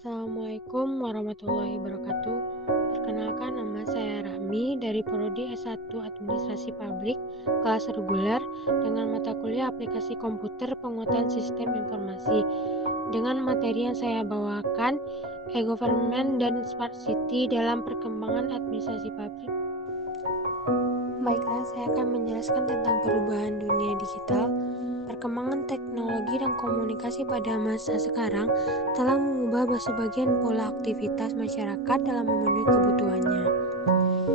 Assalamualaikum warahmatullahi wabarakatuh. Perkenalkan, nama saya Rahmi dari Prodi S1 Administrasi Publik kelas reguler dengan mata kuliah Aplikasi Komputer Penguatan Sistem Informasi. Dengan materi yang saya bawakan, e-government dan smart city dalam perkembangan administrasi publik. Baiklah, saya akan menjelaskan tentang perubahan dunia digital. Perkembangan teknologi dan komunikasi pada masa sekarang telah mengubah sebagian pola aktivitas masyarakat dalam memenuhi kebutuhannya.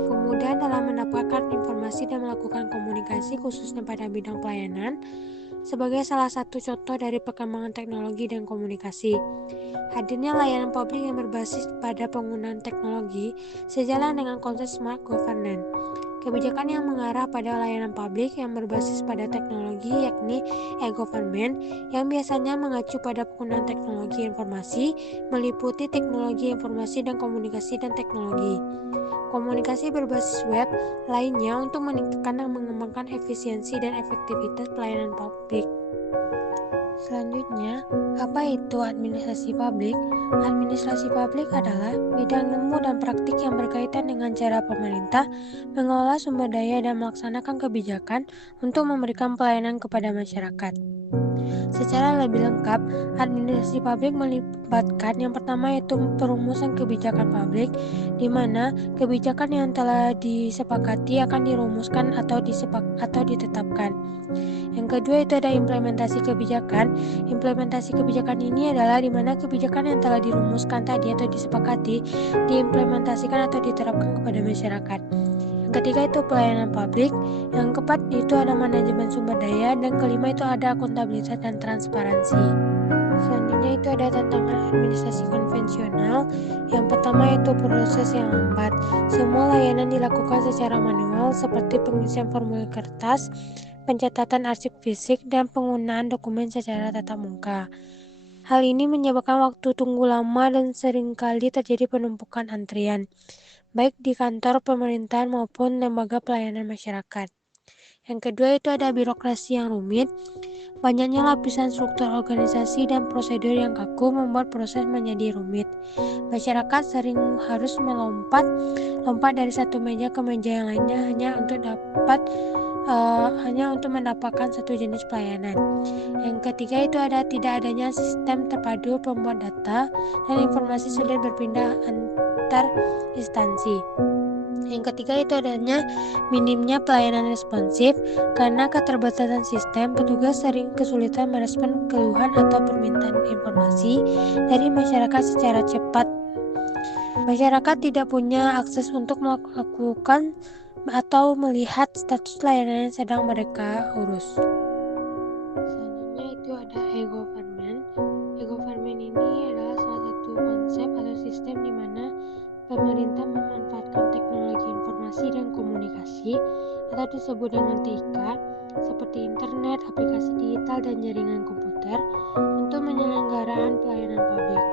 Kemudian dalam mendapatkan informasi dan melakukan komunikasi khususnya pada bidang pelayanan, sebagai salah satu contoh dari perkembangan teknologi dan komunikasi. Hadirnya layanan publik yang berbasis pada penggunaan teknologi sejalan dengan konsep smart governance. Kebijakan yang mengarah pada layanan publik yang berbasis pada teknologi yakni e-government yang biasanya mengacu pada penggunaan teknologi informasi meliputi teknologi informasi dan komunikasi dan teknologi komunikasi berbasis web lainnya untuk meningkatkan dan mengembangkan efisiensi dan efektivitas pelayanan publik. Selanjutnya, apa itu administrasi publik? Administrasi publik adalah bidang ilmu dan praktik yang berkaitan dengan cara pemerintah mengelola sumber daya dan melaksanakan kebijakan untuk memberikan pelayanan kepada masyarakat. Secara lebih lengkap, administrasi publik melibatkan yang pertama yaitu perumusan kebijakan publik, di mana kebijakan yang telah disepakati akan dirumuskan atau ditetapkan. Yang kedua itu ada implementasi kebijakan. Implementasi kebijakan ini adalah di mana kebijakan yang telah dirumuskan tadi atau disepakati diimplementasikan atau diterapkan kepada masyarakat. Yang ketiga itu pelayanan publik. Yang keempat itu ada manajemen sumber daya, dan kelima itu ada akuntabilitas dan transparansi. Selanjutnya itu ada tantangan administrasi konvensional. Yang pertama itu proses yang lambat. Semua layanan dilakukan secara manual seperti pengisian formulir kertas, pencatatan arsip fisik, dan penggunaan dokumen secara tatap muka. Hal ini menyebabkan waktu tunggu lama dan seringkali terjadi penumpukan antrian, baik di kantor pemerintahan maupun lembaga pelayanan masyarakat. Yang kedua itu ada birokrasi yang rumit. Banyaknya lapisan struktur organisasi dan prosedur yang kaku membuat proses menjadi rumit. Masyarakat sering harus lompat dari satu meja ke meja yang lainnya hanya untuk mendapatkan satu jenis pelayanan. Yang ketiga itu ada tidak adanya sistem terpadu pembuat data dan informasi sulit berpindah antar instansi. Yang ketiga itu adanya minimnya pelayanan responsif. Karena keterbatasan sistem, petugas sering kesulitan merespon keluhan atau permintaan informasi dari masyarakat secara cepat. Masyarakat tidak punya akses untuk melakukan atau melihat status layanan yang sedang mereka urus. Selanjutnya itu ada e-government. E-government ini adalah salah satu konsep atau sistem di mana pemerintah memanfaatkan teknologi informasi dan komunikasi atau disebut dengan TIK seperti internet, aplikasi digital, dan jaringan komputer untuk penyelenggaraan pelayanan publik,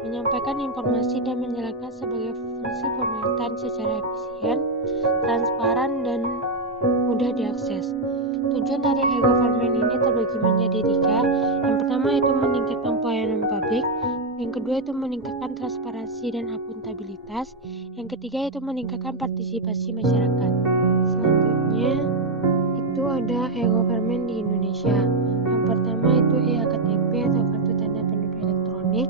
menyampaikan informasi dan menjalankan sebagai fungsi pemerintahan secara efisien, transparan, dan mudah diakses. Tujuan dari e-government ini terbagi menjadi tiga. Yang pertama itu meningkatkan pelayanan publik. Yang kedua itu meningkatkan transparansi dan akuntabilitas. Yang ketiga itu meningkatkan partisipasi masyarakat. Selanjutnya itu ada e-government di Indonesia. Yang pertama itu e-KTP atau kartu tanda penduduk elektronik,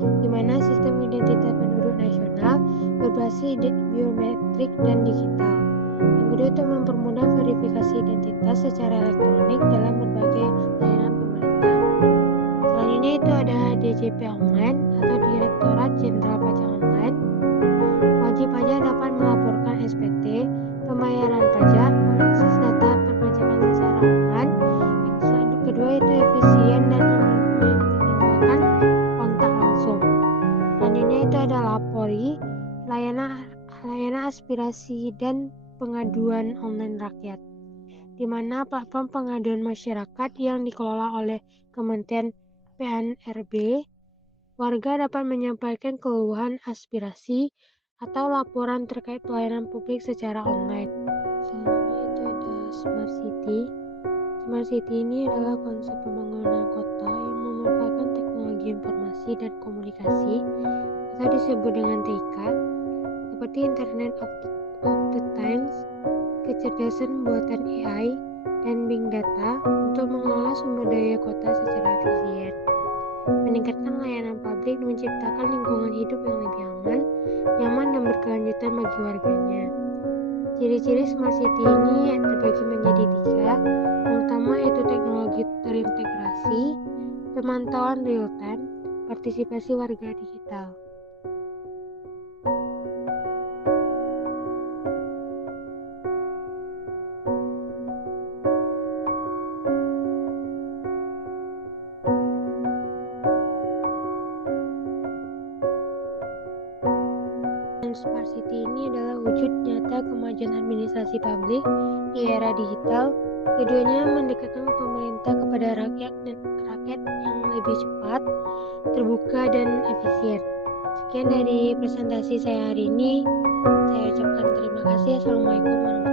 di mana sistem identitas penduduk nasional berbasis biometrik dan digital. Yang kedua itu mempermudah verifikasi identitas secara elektronik dalam berbagai layanan pemerintah. Selanjutnya itu ada DJP online atau Direktorat Jenderal Pajak Online. Wajib pajak dapat melaporkan SPT, pembayaran pajak, mengakses data perpajakan secara online. Yang kedua itu efisien dan menimbulkan kontak langsung. Selanjutnya itu ada Lapori, layanan aspirasi dan pengaduan online rakyat, di mana platform pengaduan masyarakat yang dikelola oleh Kementerian PNRB. Warga dapat menyampaikan keluhan, aspirasi, atau laporan terkait pelayanan publik secara online. Selanjutnya itu ada Smart City. Smart City ini adalah konsep pembangunan kota yang memanfaatkan teknologi Informasi dan Komunikasi atau disebut dengan TIK, seperti Internet of the Things, kecerdasan buatan AI, dan Big Data untuk mengelola sumber daya kota secara efisien, meningkatkan layanan publik dan menciptakan lingkungan hidup yang lebih aman, nyaman, dan berkelanjutan bagi warganya. Ciri-ciri Smart City ini terbagi menjadi 3, yang utama yaitu teknologi terintegrasi, pemantauan real-time, partisipasi warga digital. Smart City ini adalah wujud nyata kemajuan administrasi publik di era digital. Keduanya mendekatkan pemerintah kepada rakyat yang lebih cepat, terbuka, dan efisien. Sekian dari presentasi saya hari ini. Saya ucapkan terima kasih. Assalamualaikum warahmatullahi wabarakatuh.